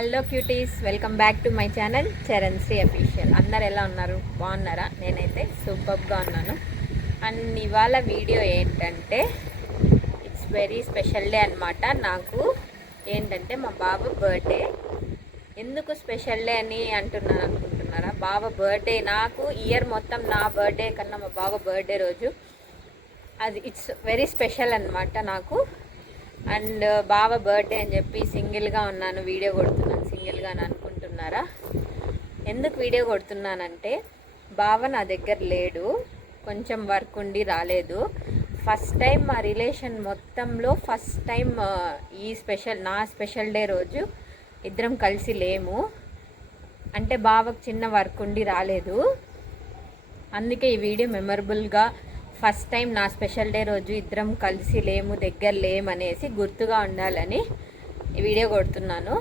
Hello cuties, welcome back to my channel Charan Sri official. అందరు ఎలా ఉన్నారు? బాగున్నారా? నేనైతే సూపర్గా ఉన్నాను. అండ్ ఇవాళ వీడియో ఏంటంటే ఇట్స్ వెరీ స్పెషల్ డే అనమాట. నాకు ఏంటంటే మా బాబు బర్త్డే. ఎందుకు స్పెషల్ డే అని అనుకుంటున్నారా? బాబు బర్త్డే నాకు ఇయర్ మొత్తం నా బర్త్డే కన్నా మా బాబు బర్త్డే రోజు అది ఇట్స్ వెరీ స్పెషల్ అనమాట నాకు. అండ్ బావ బర్త్డే అని చెప్పి సింగిల్గా ఉన్నాను, వీడియో కొడుతున్నాను సింగిల్గా అని అనుకుంటున్నారా? ఎందుకు వీడియో కొడుతున్నానంటే బావ నా దగ్గర లేడు, కొంచెం వర్క్ ఉండి రాలేదు. ఫస్ట్ టైం మా రిలేషన్ మొత్తంలో ఫస్ట్ టైం ఈ నా స్పెషల్ డే రోజు ఇద్దరం కలిసి లేము. అంటే బావకు చిన్న వర్క్ ఉండి రాలేదు, అందుకే ఈ వీడియో మెమరబుల్గా ఫస్ట్ టైం నా స్పెషల్ డే రోజు ఇద్దరం కలిసి లేము, దగ్గర లేమనేసి గుర్తుగా ఉండాలని ఈ వీడియో కొడుతున్నాను.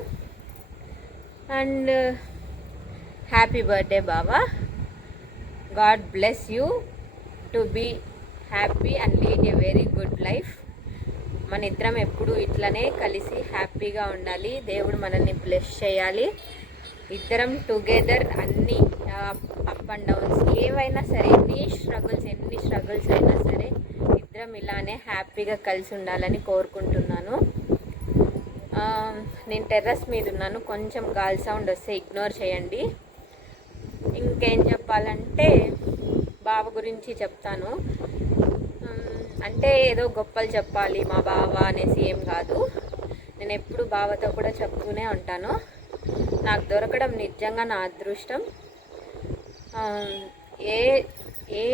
అండ్ హ్యాపీ బర్త్డే బావా, god bless you to be happy and lead a very good life. మన ఇద్దరం ఎప్పుడు ఇట్లనే కలిసి హ్యాపీగా ఉండాలి, దేవుడు మనల్ని బ్లెస్ చేయాలి. ఇద్దరం టుగెదర్ అన్నీ అప్ అండ్ డౌన్స్ ఏవైనా సరే, ఎన్ని స్ట్రగుల్స్ అయినా సరే ఇద్దరం ఇలానే హ్యాపీగా కలిసి ఉండాలని కోరుకుంటున్నాను. నేను టెర్రస్ మీద ఉన్నాను, కొంచెం గాలి సౌండ్ వస్తే ఇగ్నోర్ చేయండి. ఇంకేం చెప్పాలంటే బావ గురించి చెప్తాను. అంటే ఏదో గొప్పలు చెప్పాలి మా బావ అనేసి ఏం కాదు, నేను ఎప్పుడు బావతో కూడా చెప్తూనే ఉంటాను. నాకు దొరకడం నిజంగా నా అదృష్టం. ఏ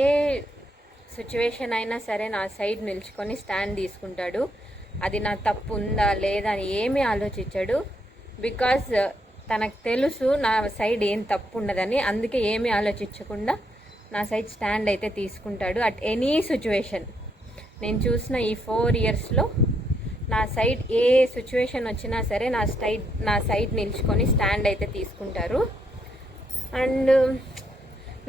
సిచ్యువేషన్ అయినా సరే నా సైడ్ నిల్చుకొని స్టాండ్ తీసుకుంటాడు. అది నా తప్పు ఉందా లేదా అని ఏమీ ఆలోచించాడు. బికాజ్ తనకు తెలుసు నా సైడ్ ఏం తప్పు ఉండదని, అందుకే ఏమీ ఆలోచించకుండా నా సైడ్ స్టాండ్ అయితే తీసుకుంటాడు. అట్ ఎనీ సిచ్యువేషన్ నేను చూసిన ఈ 4 ఇయర్స్లో నా సైడ్ ఏ సిచ్యువేషన్ వచ్చినా సరే నా సైడ్ నిల్చుకొని స్టాండ్ అయితే తీసుకుంటారు. అండ్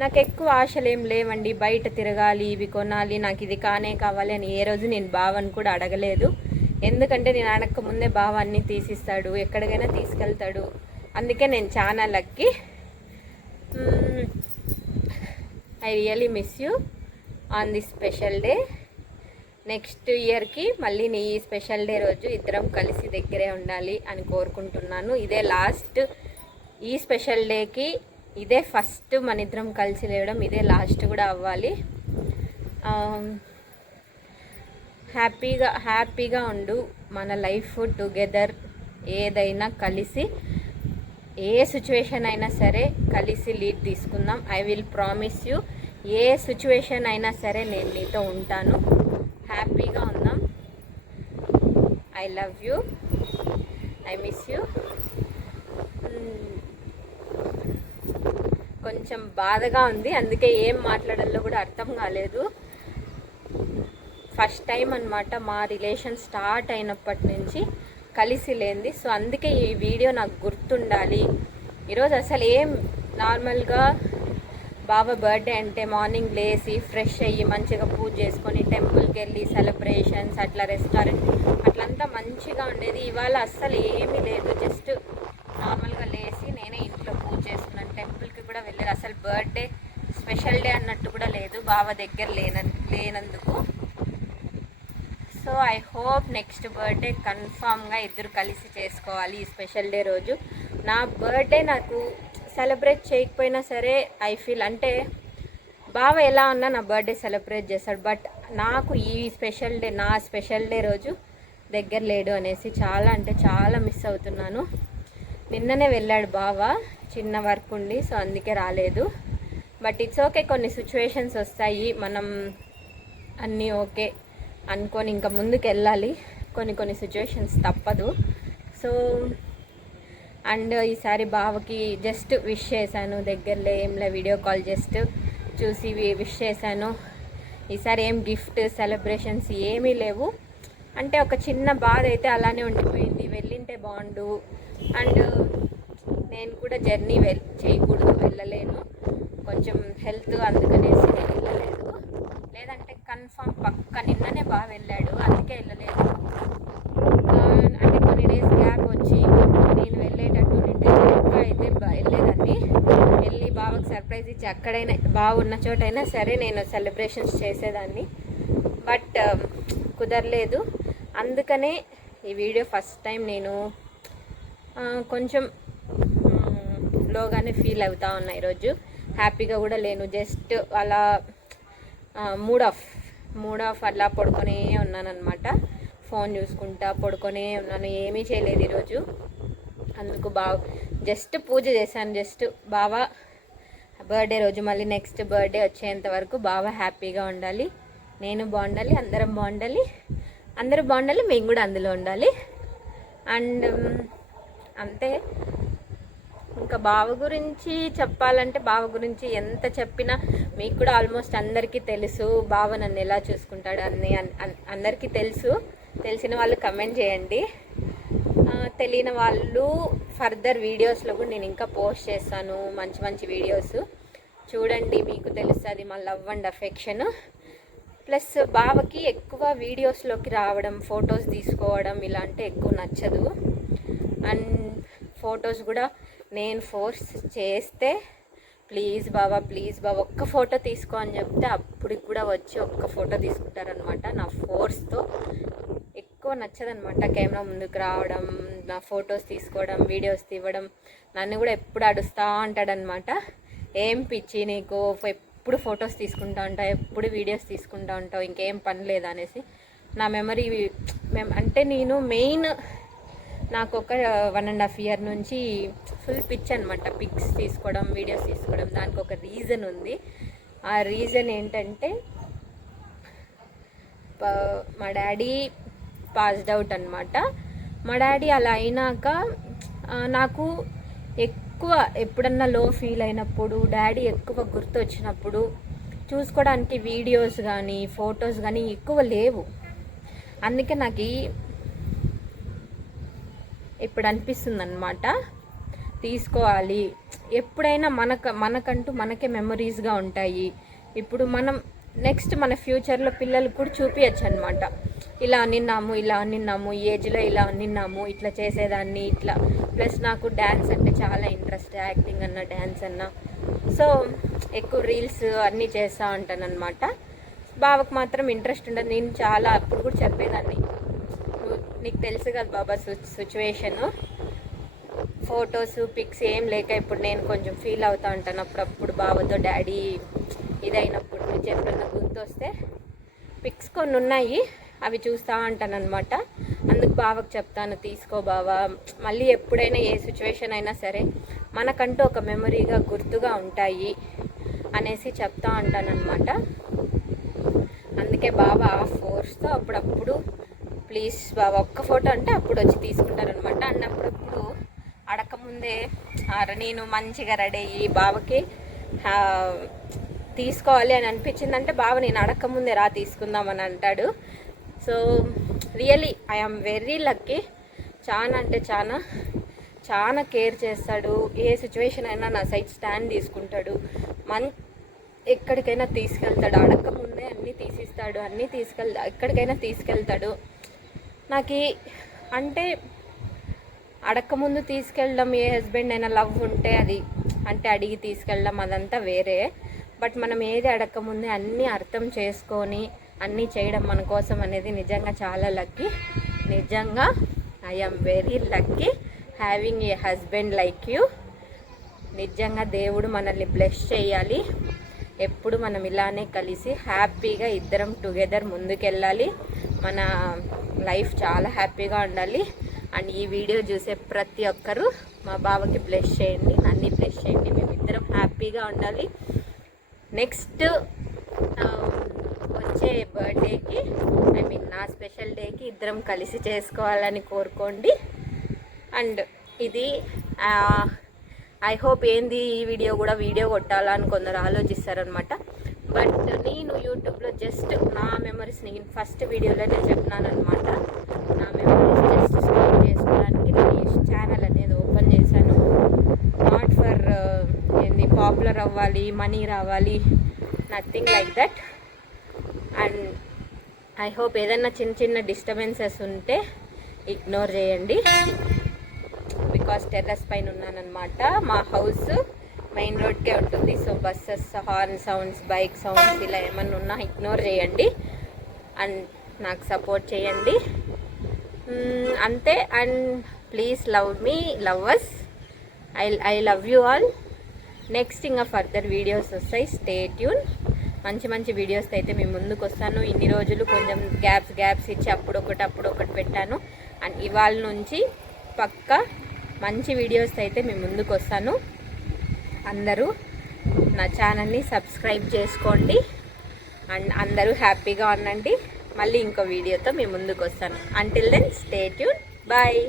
నాకు ఎక్కువ ఆశలు ఏం లేవండి, బయట తిరగాలి, ఇవి కొనాలి, నాకు ఇది కావాలి అని ఏ రోజు నేను బావని కూడా అడగలేదు. ఎందుకంటే నేను అడగక ముందే బావ అన్నీ తీసిస్తాడు, ఎక్కడికైనా తీసుకెళ్తాడు. అందుకే నేను చాలా lucky. I really miss you on this special day. Next ఇయర్కి మళ్ళీ నీ స్పెషల్ డే రోజు ఇద్దరం కలిసి దగ్గరే ఉండాలి అని కోరుకుంటున్నాను. ఇదే లాస్ట్, ఈ స్పెషల్ డేకి ఇదే ఫస్ట్ మన ఇద్దరం కలిసి లేవడం, ఇదే లాస్ట్ కూడా అవ్వాలి. హ్యాపీగా ఉండు, మన లైఫ్ టుగెదర్, ఏదైనా కలిసి, ఏ సిచ్యువేషన్ అయినా సరే కలిసి లీడ్ తీసుకుందాం. I will promise you, A situation అయినా సరే నేను నీతో ఉంటాను. హ్యాపీగా ఉందాం. I love you, I miss you. కొంచెం బాధగా ఉంది, అందుకే ఏం మాట్లాడాలో కూడా అర్థం కాలేదు. ఫస్ట్ టైం అనమాట మా రిలేషన్ స్టార్ట్ అయినప్పటి నుంచి కలిసి లేనిది. సో అందుకే ఈ వీడియో నాకు గుర్తుండాలి. ఈరోజు అసలు ఏం నార్మల్గా బాబా బర్త్డే అంటే మార్నింగ్ లేసి ఫ్రెష్ అయ్యి మంచిగా పూజ చేసుకొని టెంపుల్కి వెళ్ళి సెలబ్రేషన్స్, అట్లా రెస్టారెంట్ అట్లంతా మంచిగా ఉండేది. ఇవాళ అస్సలు ఏమీ లేదు, జస్ట్ నార్మల్గా లేసి నేనే ఇంట్లో పూజ చేసుకున్నాను, టెంపుల్కి కూడా వెళ్ళారు. అసలు బర్త్డే స్పెషల్ డే అన్నట్టు కూడా లేదు బావ దగ్గర లేనందుకు. So I hope next birthday కన్ఫామ్గా ఇద్దరు కలిసి చేసుకోవాలి ఈ స్పెషల్ డే రోజు. నా బర్త్డే నాకు సెలబ్రేట్ చేయకపోయినా సరే ఐ ఫీల్, అంటే బావ ఎలా ఉన్నా నా బర్త్డే సెలబ్రేట్ చేస్తాడు, బట్ నాకు ఈ నా స్పెషల్ డే రోజు దగ్గర లేడు అనేసి చాలా అంటే చాలా మిస్ అవుతున్నాను. నిన్ననే వెళ్ళాడు బావ, చిన్న వర్క్ ఉండి, సో అందుకే రాలేదు. బట్ ఇట్స్ ఓకే, కొన్ని సిచ్యువేషన్స్ వస్తాయి, మనం అన్నీ ఓకే అనుకొని ఇంకా ముందుకు వెళ్ళాలి. కొన్ని సిచ్యువేషన్స్ తప్పదు. సో అండ్ ఈసారి బావకి జస్ట్ విష్ చేశాను, దగ్గరలో ఏంలే, వీడియో కాల్ జస్ట్ చూసి విష్ చేశాను. ఈసారి ఏం గిఫ్ట్ సెలబ్రేషన్స్ ఏమీ లేవు. అంటే ఒక చిన్న బాధ అయితే అలానే ఉండిపోయింది, వెళ్ళింటే బాగుండు. అండ్ నేను కూడా జర్నీ చేయకూడదు, వెళ్ళలేను, కొంచెం హెల్త్ అందుకనేసి వెళ్ళలేదు. లేదంటే కన్ఫామ్ పక్క నిన్ననే బాగా వెళ్ళాడు, అందుకే వెళ్ళలేదు. అంటే కొన్ని డేస్ గ్యాప్ వచ్చి నేను వెళ్ళేటట్టు బావకు సర్ప్రైజ్ ఇచ్చి అక్కడైనా బాగున్న చోటైనా సరే నేను సెలబ్రేషన్స్ చేసేదాన్ని. బట్ కుదరలేదు. అందుకనే ఈ వీడియో ఫస్ట్ టైం నేను కొంచెం లోగానే ఫీల్ అవుతా ఉన్నా. ఈరోజు హ్యాపీగా కూడా లేను. జస్ట్ అలా మూడ్ ఆఫ్ అలా పడుకొనే ఉన్నాను అనమాట. ఫోన్ చూసుకుంటా పడుకొనే ఉన్నాను, ఏమీ చేయలేదు ఈరోజు. అందుకు జస్ట్ పూజ చేశాను. జస్ట్ బావ బర్త్డే రోజు, మళ్ళీ నెక్స్ట్ బర్త్డే వచ్చేంత వరకు బావ హ్యాపీగా ఉండాలి, నేను బాగుండాలి, అందరం బాగుండాలి, అందరూ బాగుండాలి, మేము కూడా అందులో ఉండాలి. అండ్ అంతే. ఇంకా బావ గురించి చెప్పాలంటే బావ గురించి ఎంత చెప్పినా మీకు కూడా ఆల్మోస్ట్ అందరికీ తెలుసు. బావ నన్ను ఎలా చూసుకుంటాడు అని అందరికీ తెలుసు. తెలిసిన వాళ్ళు కమెంట్ చేయండి. తెలియని వాళ్ళు ఫర్దర్ వీడియోస్లో కూడా నేను ఇంకా పోస్ట్ చేస్తాను, మంచి మంచి వీడియోస్ చూడండి, మీకు తెలుస్తుంది మా లవ్ అండ్ అఫెక్షన్. ప్లస్ బావకి ఎక్కువ వీడియోస్లోకి రావడం, ఫొటోస్ తీసుకోవడం ఇలా అంటే ఎక్కువ నచ్చదు. అండ్ ఫొటోస్ కూడా నేను ఫోర్స్ చేస్తే ప్లీజ్ బాబా ఒక్క ఫోటో తీసుకో అని చెప్తే అప్పటికి కూడా వచ్చి ఒక్క ఫోటో తీసుకుంటారనమాట. నా ఫోర్స్తో ఎక్కువ నచ్చదనమాట కెమెరా ముందుకు రావడం, నా ఫొటోస్ తీసుకోవడం, వీడియోస్ తీయడం. నన్ను కూడా ఎప్పుడు అడుస్తూ ఉంటాడనమాట, ఏం పిచ్చి నీకు, ఎప్పుడు ఫొటోస్ తీసుకుంటూ ఉంటావు, ఎప్పుడు వీడియోస్ తీసుకుంటూ ఉంటావు, ఇంకేం పని లేదా అనేసి. నా మెమరీ అంటే నేను మెయిన్ నాకు ఒక 1.5 year నుంచి ఫుల్ పిచ్ అనమాట పిక్స్ తీసుకోవడం, వీడియోస్ తీసుకోవడం. దానికి ఒక రీజన్ ఉంది. ఆ రీజన్ ఏంటంటే మా డాడీ పాస్డ్ అవుట్ అనమాట. మా డాడీ అలా అయినాక నాకు ఎక్కువ ఎప్పుడన్నా లో ఫీల్ అయినప్పుడు, డాడీ ఎక్కువ గుర్తు వచ్చినప్పుడు చూసుకోవడానికి వీడియోస్ కానీ ఫొటోస్ కానీ ఎక్కువ లేవు. అందుకే నాకు ఇప్పుడు అనిపిస్తుంది అనమాట తీసుకోవాలి. ఎప్పుడైనా మనకంటూ మనకే మెమరీస్గా ఉంటాయి. ఇప్పుడు మనం నెక్స్ట్ మన ఫ్యూచర్లో పిల్లలకు కూడా చూపించచ్చు అనమాట, ఇలా నిన్నాము, ఈ ఏజ్లో ఇలా నిన్నాము, ఇట్లా చేసేదాన్ని ఇట్లా. ప్లస్ నాకు డ్యాన్స్ అంటే చాలా ఇంట్రెస్ట్, యాక్టింగ్ అన్న డ్యాన్స్ అన్న. సో ఎక్కువ రీల్స్ అన్నీ చేస్తూ ఉంటాను అనమాట. బావకు మాత్రం ఇంట్రెస్ట్ ఉండదు. నేను చాలా అప్పుడు కూడా చెప్పేదాన్ని, నీకు తెలుసు కదా బాబా సిచ్యువేషను, ఫొటోస్ పిక్స్ ఏం లేక ఇప్పుడు నేను కొంచెం ఫీల్ అవుతూ ఉంటాను అప్పుడప్పుడు. బావతో డాడీ ఇదైనప్పుడు నుంచి ఎప్పుడన్నా గుర్తొస్తే పిక్స్ కొన్ని ఉన్నాయి, అవి చూస్తూ ఉంటాను అనమాట. అందుకు బావకు చెప్తాను, తీసుకో బావా, మళ్ళీ ఎప్పుడైనా ఏ సిచ్యువేషన్ అయినా సరే మనకంటూ ఒక మెమరీగా గుర్తుగా ఉంటాయి అనేసి చెప్తా ఉంటాను అనమాట. అందుకే బాబా ఆ ఫోర్స్తో అప్పుడప్పుడు ప్లీజ్ బాబా ఒక్క ఫోటో అంటే అప్పుడు వచ్చి తీసుకుంటారనమాట. అండ్ అప్పుడప్పుడు అడగకముందే నేను మంచిగా రెడీ అయ్యి బావకి తీసుకోవాలి అని అనిపించిందంటే బావ నేను అడగకముందే రా తీసుకుందామని అంటాడు. So really I'm very lucky. చాలా అంటే చాలా కేర్ చేస్తాడు. ఏ సిచ్యువేషన్ అయినా నా సైడ్ స్టాండ్ తీసుకుంటాడు. ఎక్కడికైనా తీసుకెళ్తాడు, అడగకముందే అన్నీ తీసిస్తాడు, ఎక్కడికైనా తీసుకెళ్తాడు. నాకు అంటే అడగకముందు తీసుకెళ్ళడం, ఏ హస్బెండ్ అయినా లవ్ ఉంటే అది అంటే అడిగి తీసుకెళ్ళడం అదంతా వేరే. బట్ మనం ఏది అడగకముందే అన్నీ అర్థం చేసుకొని అన్నీ చేయడం మన కోసం అనేది నిజంగా చాలా లక్కీ. నిజంగా I'm very lucky having a husband like you. నిజంగా దేవుడు మనల్ని బ్లెస్ చేయాలి. ఎప్పుడు మనం ఇలానే కలిసి హ్యాపీగా ఇద్దరం టుగెదర్ ముందుకెళ్ళాలి. మన లైఫ్ చాలా హ్యాపీగా ఉండాలి. అండ్ ఈ వీడియో చూసే ప్రతి ఒక్కరూ మా బావకి బ్లెస్ చేయండి, నన్ను బ్లెస్ చేయండి. మేమిద్దరం హ్యాపీగా ఉండాలి. నెక్స్ట్ వచ్చే బర్త్డేకి నా స్పెషల్ డేకి ఇద్దరం కలిసి చేసుకోవాలని కోరుకోండి. అండ్ ఇది ఐ హోప్ ఏంది ఈ వీడియో కొట్టాలని కొందరు ఆలోచిస్తారనమాట. బట్ నేను యూట్యూబ్లో జస్ట్ నా మెమరీస్ నేను ఫస్ట్ వీడియోలోనే చెప్పినాను అనమాట. నా మెమరీస్ జస్ట్ స్టోర్ చేసుకోవడానికి నేను ఈ ఛానల్ అనేది ఓపెన్ చేశాను. నాట్ ఫర్ పాపులర్ అవ్వాలి, మనీ రావాలి, nothing like that. And I hope ఏదైనా చిన్న డిస్టర్బెన్సెస్ ఉంటే ఇగ్నోర్ చేయండి. బికాస్ టెర్రస్ పైన ఉన్నానమాట. మా హౌస్ మెయిన్ రోడ్కే ఉంటుంది. So buses horn sounds bike sounds ఇలా ఏమన్నా ఉన్నా ఇగ్నోర్ చేయండి అండ్ నాకు సపోర్ట్ చేయండి. అంతే. And please love me, love us. I love you all. Next ఇంకా ఫర్దర్ వీడియోస్ వస్తాయి. Stay tune. మంచి మంచి వీడియోస్ అయితే మీ ముందుకు వస్తాను. ఇన్ని రోజులు కొంచెం గ్యాప్స్ ఇచ్చి అప్పుడు ఒకటి పెట్టాను. అండ్ ఇవాళ నుంచి పక్కా మంచి వీడియోస్ అయితే మీ ముందుకు వస్తాను. అందరూ నా ఛానల్ని సబ్స్క్రైబ్ చేసుకోండి అండ్ అందరూ హ్యాపీగా ఉండండి. మళ్ళీ ఇంకో వీడియోతో మీ ముందుకు వస్తాను. Until then stay tune. Bye.